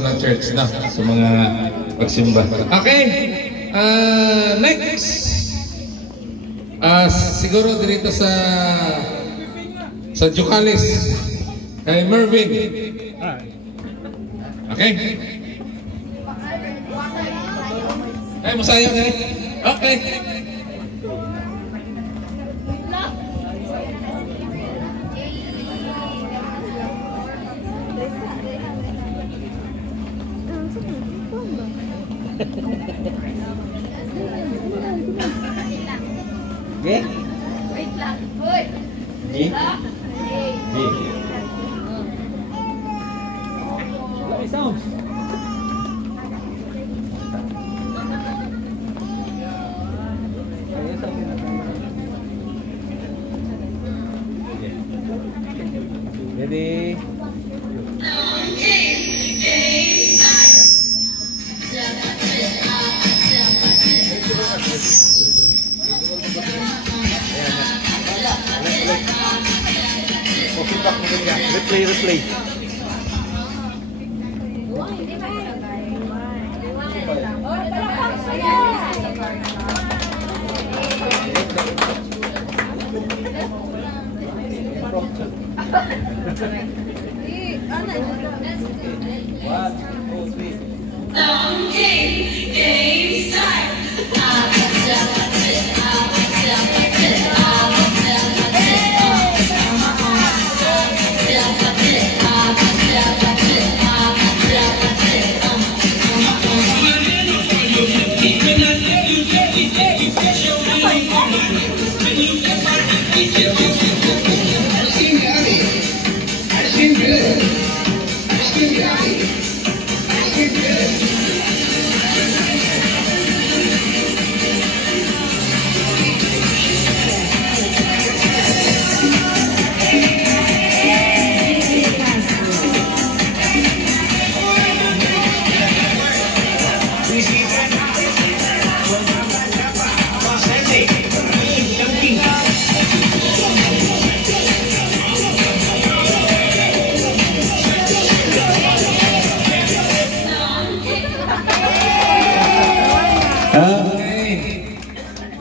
ng church na sa mga pagsimba. Okay, next. Siguro dito sa Jucalis kay Mervin. Okay. Ay, masayang eh. Okay. Okay? Wait lang. Hoy. G? G. Sounds. Ready? Replay. Game start.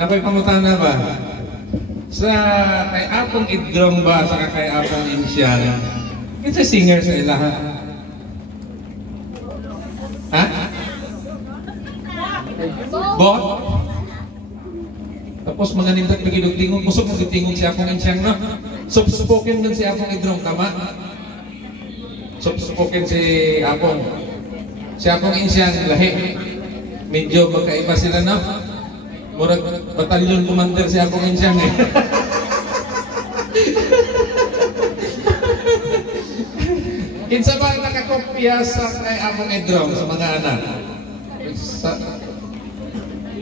Ako'y pamutana ba? Sa kay Apong Idrong ba, saka kay Apong Insyang? It's a singer sa ilaha. Ha? Bot? Tapos mga nindot magidog-tingog, busog magidog-tingog si Apong Insyang, no? Soft-spoken dun si Apong Idrong, tama? Soft-spoken si Apong. Si Apong Insyang, lahi. Medyo magkaiba sila, no? Murag batalyon commander si Apong Insyang eh. Kinsa ba nakakopya sa kay Apong Idrong sa mga anak?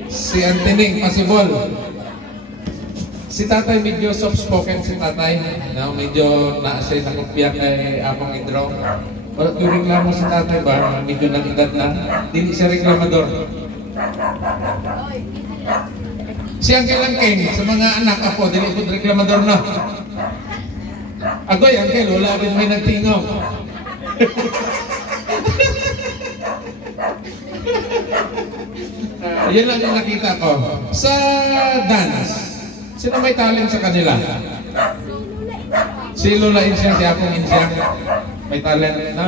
Si Antining, possible. Si tatay medyo soft-spoken si tatay. No, medyo siya nakopya kay Apong Idrong. Wala yung reklamo si tatay ba? Medyo nag-edad na. Dili siya reklamador. Si Uncle Langking, sa mga anak ako, dili po reklamador na. Agoy, Uncle, wala rin may nagtingaw. Yan lang yung nakita ko. Sa dance, sino may talent sa kanila? Si Lola Insyang, si Apong Insyang. May talent na.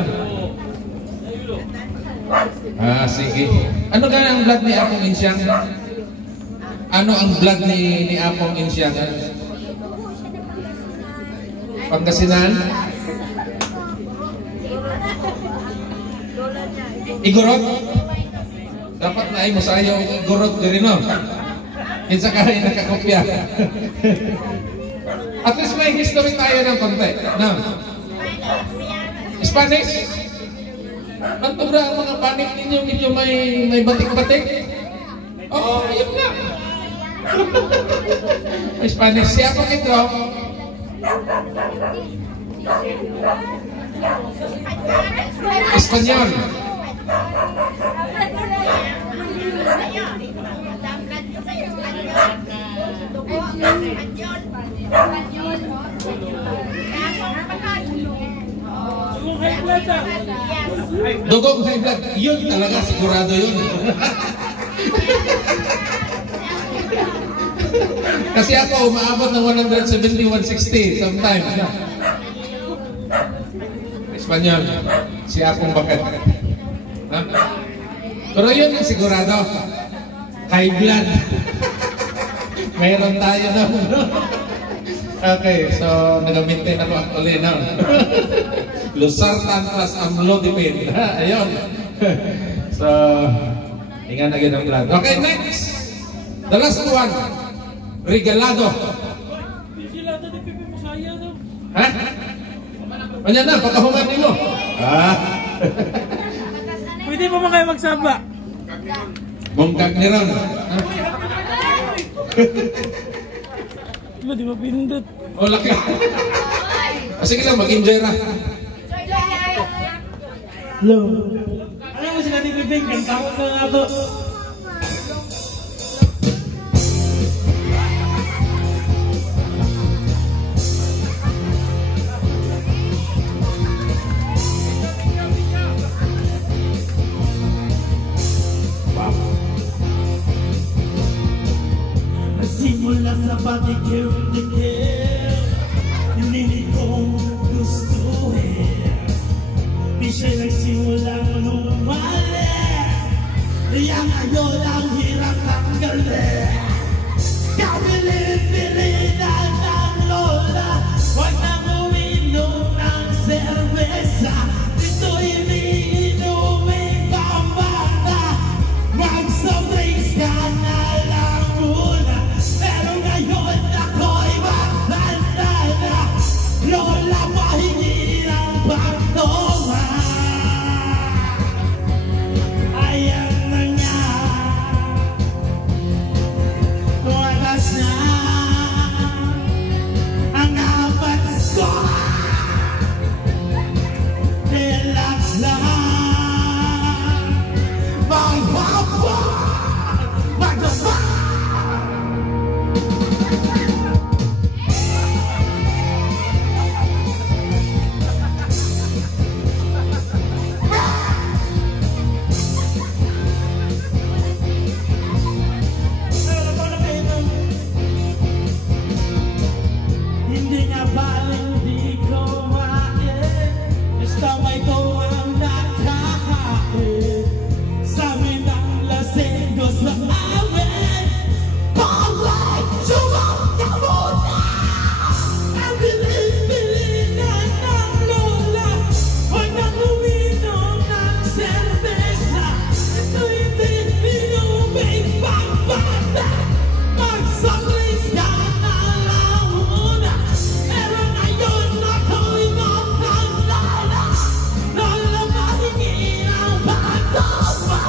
Sige. Ano ka ang blood ni Apong Insyang? Ano ang blood ni Apong Insyang? Pangasinan? Igorot? Dapat na ay mo sa ayaw igorot din, no? Kinsa ka rin nakakopya. At least may history tayo ng konti. No? Spanish? Ang tubra ang mga panik ninyo, medyo may batik-batik? Oo, yun nga. Spanish. Siya po ito. Espanyol. Dugong high blood, yun talaga, sigurado yun. Kasi ako, umaabot ng 170, 160 sometimes. Espanyol, si Apong Bakat. Ha? Pero yun, sigurado, high blood. Mayroon tayo na. Okay, so nag-maintain ako actually now. Losartan plus amlodipine. Ayun. So, ingat na ang blood. Okay, next. The last one. Regalado. Ha? Manya na, pagkahuman mo. Pwede pa man kayo magsamba? Mungkag ni Ron. Di ba pindot? O, laki. Sige lang, mag-enjoy ra. Hello. Alam mo sila ni Bibing, kan tawag na nga to. Simula sa patikir-tikir, hindi kong gustuhin. Di siya nagsimulang lumali, yang ngayon ang hirap tanggalin. Kawili-pilitan ng lola, huwag nang uminom ng serbesa. Dito'y iniinuming pambata, mag-sobrings ka na lang muna. Pero ngayon ako'y matanda na, lola mahingi ng pagtoma. Ayan na nga, wagas na ang apat ko. Relax lang, maghapa, magdapa. Hindi nga baling di kumain, basta may tuwang nakakain. Sa amin ang lasing gusto namin, palay, sumang ka muna. Ang bilin-bilinan ng lola, huwag nang uminom ng serbesa. Ito hindi inuming pambata, mag-sobrings ka na lang muna. Pero ngayon ako'y matanda na, lola mahingi ang pagtoma.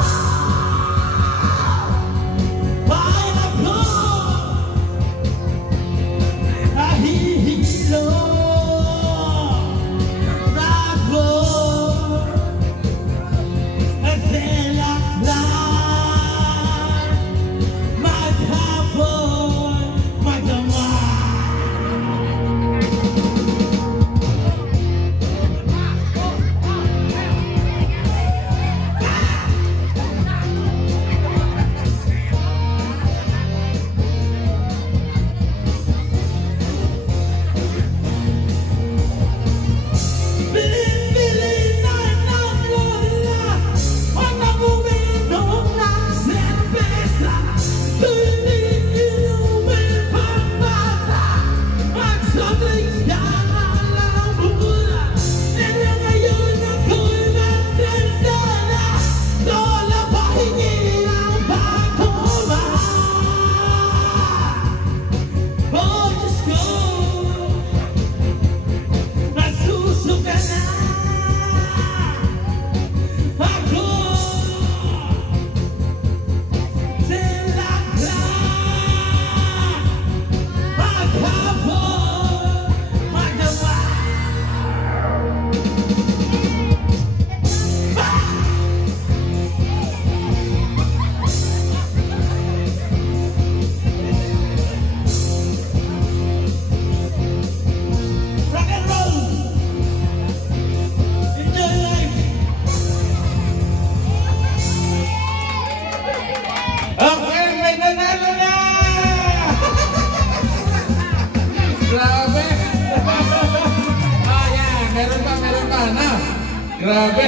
Grabe.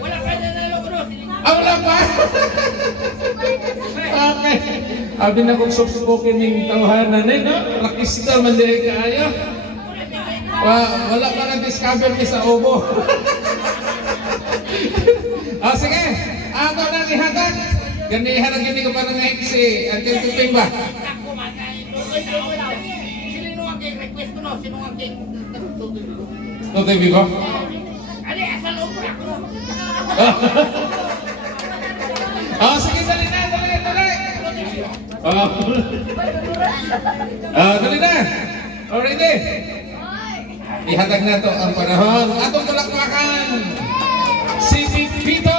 Wala pa na nalugros. Wala pa. Okay. Abi na kong soft-spoken ng tawahanan eh, no? Rakista man din kaayo. Wala pa na-discover ni sa obo. Sige. Ako na ihatag. Ganihan ang hindi ko pa nang si Uncle Piping ba? Ako man ay tuloy na wala. Sino ang request ko no? Sino ang tutuloy? Tutoy Bibo? Ali asal ubra ko. Sige, dali na. Dali na. Already. Ihatag na to ang panahon. Atong tulakpakan. Si Pipito.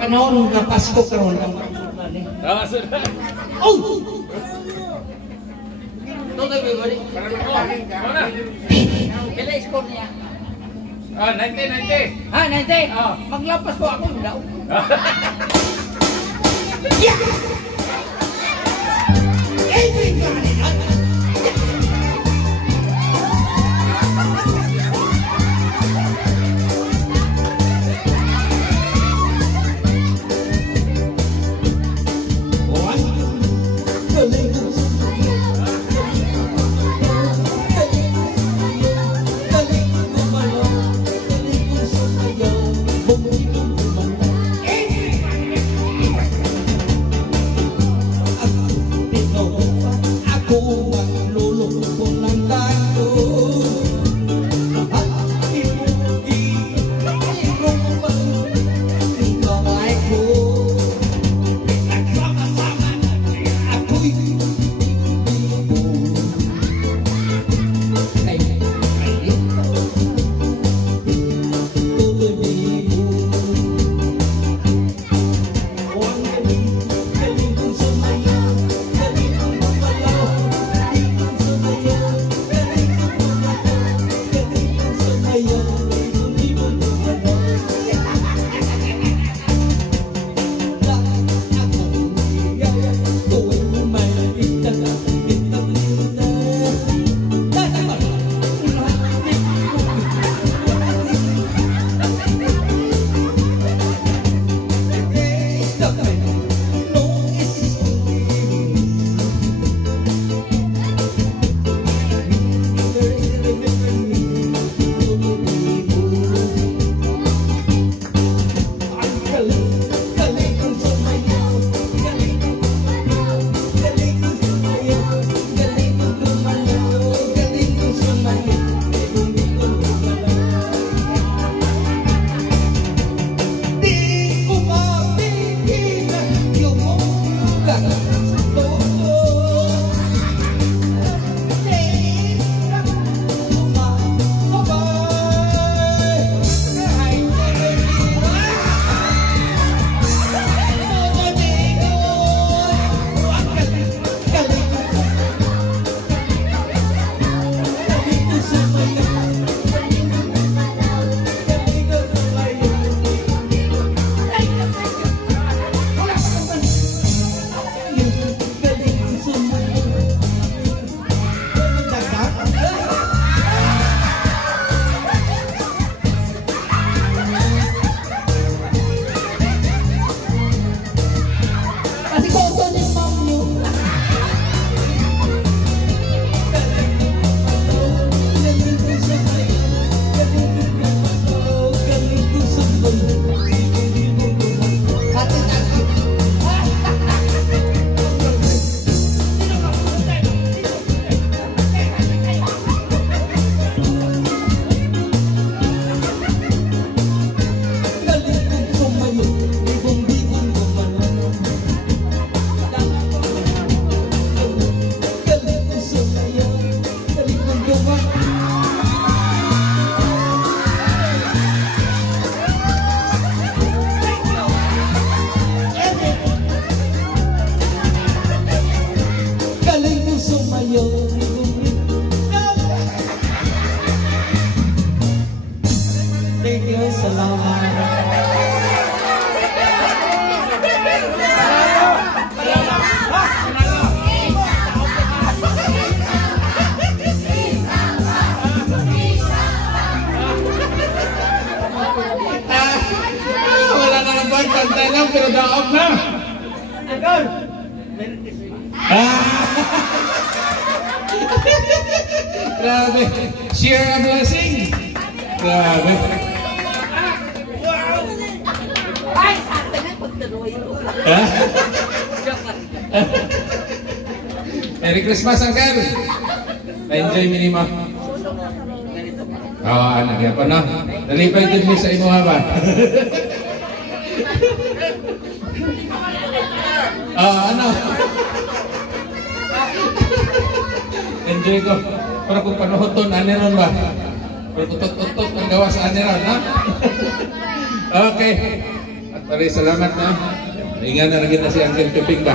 Panahon na Pasko karon ang Tuloy mo bali. Kailan score niya? 90. 90. Maglapas ko ako daw. Salamat. pero daog na. Agol! Ah! Grabe. Share a blessing. Grabe. Ay, sa atin na pagtaroy ko. Ha? Merry Christmas, Uncle. Na-enjoy minima. Oo, anak yan po, no? Nalipay din mo sa imo ba? Ano? Enjoy ko. Pero kung panuhoton, ano ron ba? Pero utot-utot ang gawa sa ano ron, no? Okay. At pala salamat, no? Ingan na rin na si Uncle Piping ba?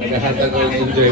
Naghahatag ko enjoy.